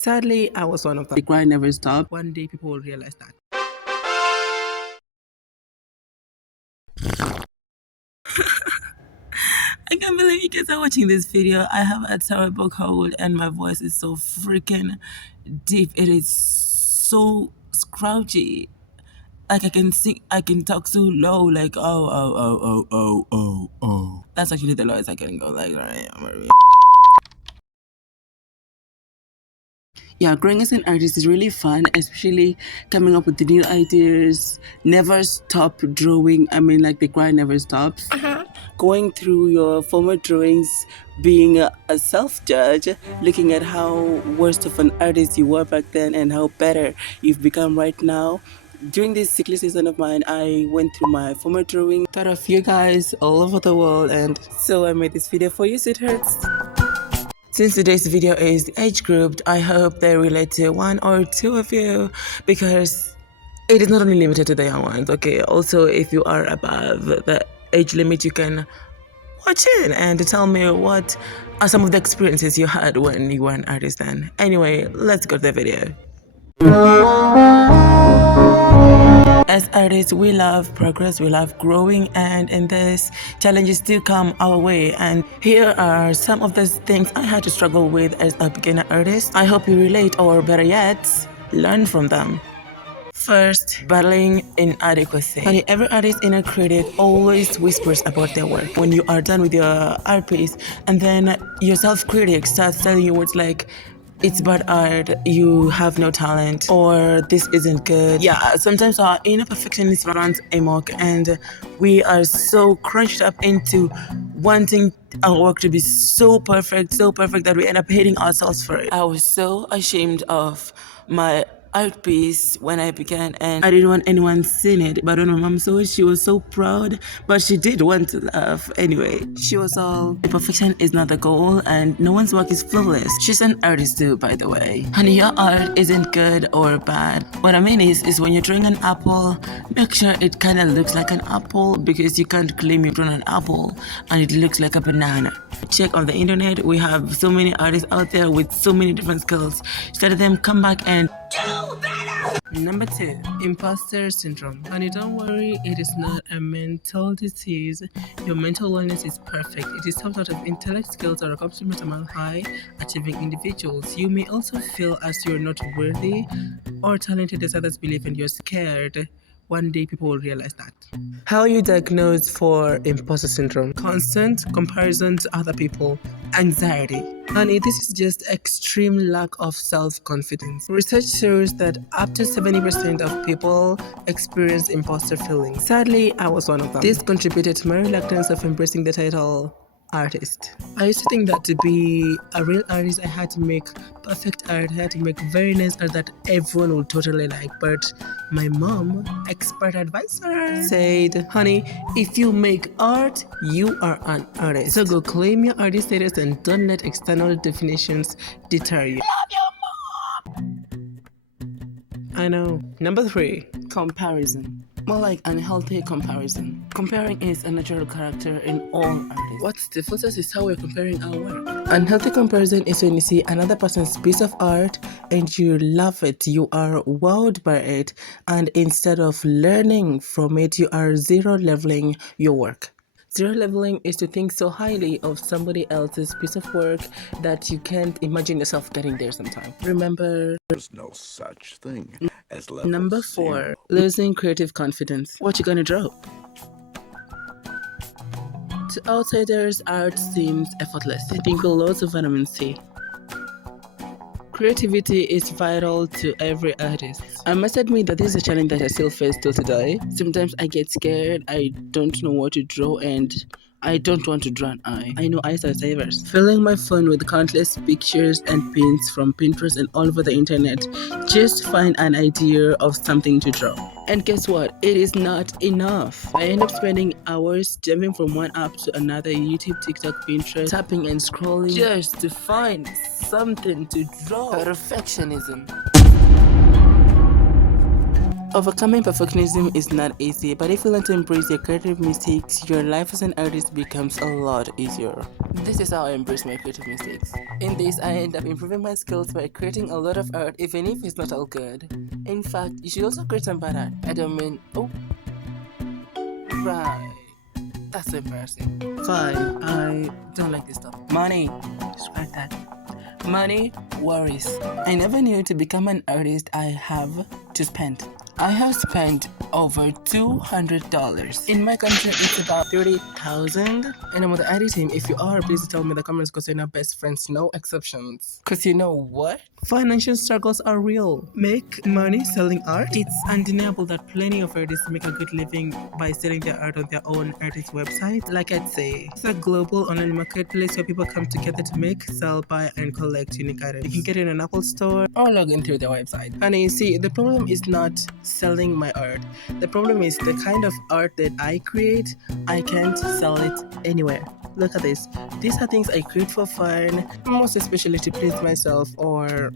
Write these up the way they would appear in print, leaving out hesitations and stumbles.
Sadly, I was one of them. The cry never stopped. One day people will realize that. I can't believe you guys are watching this video. I have a terrible cold and my voice is so freaking deep. It is so scrouchy. Like I can talk so low, like oh. That's actually the lowest I can go, like right. Yeah, growing as an artist is really fun, especially coming up with the new ideas. Never stop drawing. I mean, like the cry never stops. Going through your former drawings, being a self-judge, looking at how worst of an artist you were back then and how better you've become right now. During this sickly season of mine, I went through my former drawing, thought of you guys all over the world, and so I made this video for you, sweethearts. Since today's video is age grouped, I hope they relate to one or two of you, because it is not only limited to the young ones, okay? Also, if you are above the age limit, you can watch in and tell me what are some of the experiences you had when you were an artist then. Anyway, let's go to the video. As artists, we love progress, we love growing, and in this, challenges do come our way. And here are some of the things I had to struggle with as a beginner artist. I hope you relate, or better yet, learn from them. First, battling inadequacy. Honey, every artist inner critic always whispers about their work. When you are done with your art piece, and then your self-critic starts telling you words like, it's bad art, you have no talent, or this isn't good. Yeah, sometimes our inner perfectionist runs amok, and we are so crunched up into wanting our work to be so perfect that we end up hating ourselves for it. I was so ashamed of my art piece when I began, and I didn't want anyone seeing it. But when my mom saw it, she was so proud, but she did want to laugh. Anyway, she was all, perfection is not the goal and no one's work is flawless. She's an artist too, by the way. Honey, your art isn't good or bad. What I mean is when you're drawing an apple, make sure it kind of looks like an apple, because you can't claim you've drawn an apple and it looks like a banana. Check on the internet, we have so many artists out there with so many different skills. Study them, come back and do better! Number 2, imposter syndrome. And don't worry, it is not a mental disease. Your mental wellness is perfect. It is some sort of intellect, skills, or accomplishment among high achieving individuals. You may also feel as you're not worthy or talented as others believe, and you're scared. One day people will realize that. How you diagnose for imposter syndrome? Constant comparison to other people, anxiety. And this is just extreme lack of self-confidence. Research shows that up to 70% of people experience imposter feelings. Sadly, I was one of them. This contributed to my reluctance of embracing the title artist. I used to think that to be a real artist, I had to make perfect art, I had to make very nice art that everyone would totally like. But my mom, expert advisor, said, honey, if you make art, you are an artist. So go claim your artist status and don't let external definitions deter you. Love your mom! I know. Number 3, comparison. More like unhealthy comparison. Comparing is a natural character in all artists. What's the difference is how we're comparing our work. Unhealthy comparison is when you see another person's piece of art and you love it, you are wowed by it, and instead of learning from it, you are zero leveling your work. Zero leveling is to think so highly of somebody else's piece of work that you can't imagine yourself getting there sometime. Remember, there's no such thing as level Number 4, losing creative confidence. What you gonna draw? To outsiders, art seems effortless. They think loads of vitamin C. Creativity is vital to every artist. I must admit that this is a challenge that I still face till today. Sometimes I get scared, I don't know what to draw, and I don't want to draw an eye. I know eyes are savers. Filling my phone with countless pictures and pins from Pinterest and all over the internet, just find an idea of something to draw. And guess what? It is not enough. I end up spending hours jumping from one app to another, YouTube, TikTok, Pinterest, tapping and scrolling just to find something to draw. Perfectionism. Overcoming perfectionism is not easy, but if you learn to embrace your creative mistakes, your life as an artist becomes a lot easier. This is how I embrace my creative mistakes. In this, I end up improving my skills by creating a lot of art, even if it's not all good. In fact, you should also create some bad art. I don't mean, oh, right. That's embarrassing. 5. I don't like this stuff. Money. Scratch that. Money worries. I never knew to become an artist I have to spend. I have spent over $200. In my country, it's about 30,000. And I'm with the IT team. If you are, please tell me in the comments because we're not best friends, no exceptions. Because you know what? Financial struggles are real. Make money selling art? It's undeniable that plenty of artists make a good living by selling their art on their own artist website. Like I'd say, it's a global online marketplace where people come together to make, sell, buy, and collect unique items. You can get it in an Apple store or log in through their website. And you see, the problem is not selling my art. The problem is the kind of art that I create, I can't sell it anywhere. Look at this. These are things I create for fun, most especially to please myself or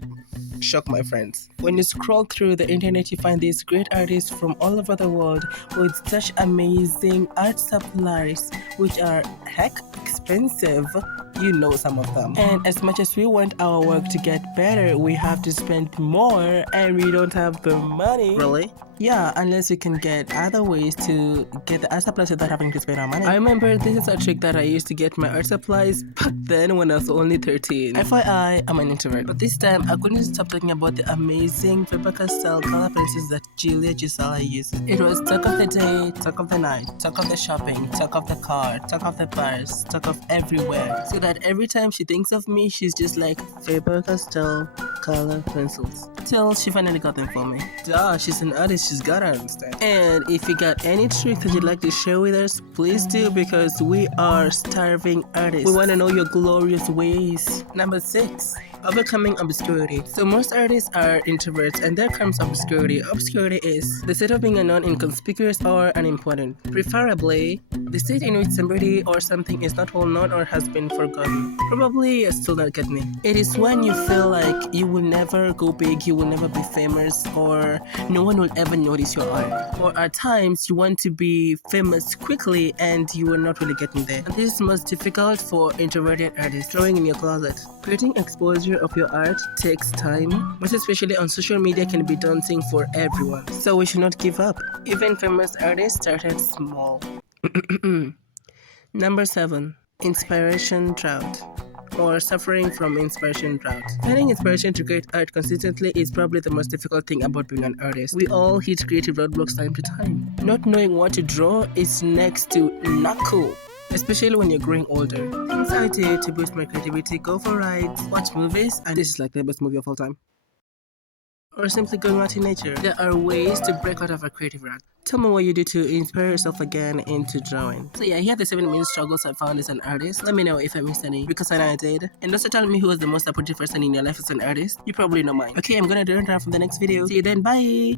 shock my friends. When you scroll through the internet, you find these great artists from all over the world with such amazing art supplies, which are heck expensive. You know some of them. And as much as we want our work to get better, we have to spend more and we don't have the money. Really? Yeah, unless we can get other ways to get the art supplies without having to spend our money. I remember this is a trick that I used to get my art supplies back then when I was only 13. FYI, I'm an introvert. But this time, I couldn't stop talking about the amazing Faber-Castell color pencils that Julia Gisela uses. It was talk of the day, talk of the night, talk of the shopping, talk of the car, talk of the bars, talk of everywhere. So that every time she thinks of me, she's just like, Faber-Castell color pencils. Till she finally got them for me. Duh, she's an artist, she's gotta understand. And if you got any tricks that you'd like to share with us, please do, because we are starving artists. We want to know your glorious ways. Number 6. Overcoming obscurity. So most artists are introverts, and there comes obscurity. Obscurity is the state of being unknown, inconspicuous, or unimportant. Preferably, the state in which somebody or something is not well known or has been forgotten. Probably you still not get me. It is when you feel like you will never go big, you will never be famous, or no one will ever notice your art. Or at times you want to be famous quickly and you are not really getting there. And this is most difficult for introverted artists. Drawing in your closet. Creating exposure of your art takes time, but especially on social media can be daunting for everyone. So we should not give up. Even famous artists started small. Number 7. Inspiration drought, or suffering from inspiration drought. Finding inspiration to create art consistently is probably the most difficult thing about being an artist. We all hit creative roadblocks time to time. Not knowing what to draw is next to not cool, especially when you're growing older. Things I did to boost my creativity: go for rides, watch movies, and this is like the best movie of all time, or simply going out in nature. There are ways to break out of a creative rut. Tell me what you do to inspire yourself again into drawing. So yeah, here are the 7 main struggles I found as an artist. Let me know if I missed any, because I know I did. And also tell me who was the most supportive person in your life as an artist. You probably know mine. Okay, I'm gonna do it from the next video. See you then, bye!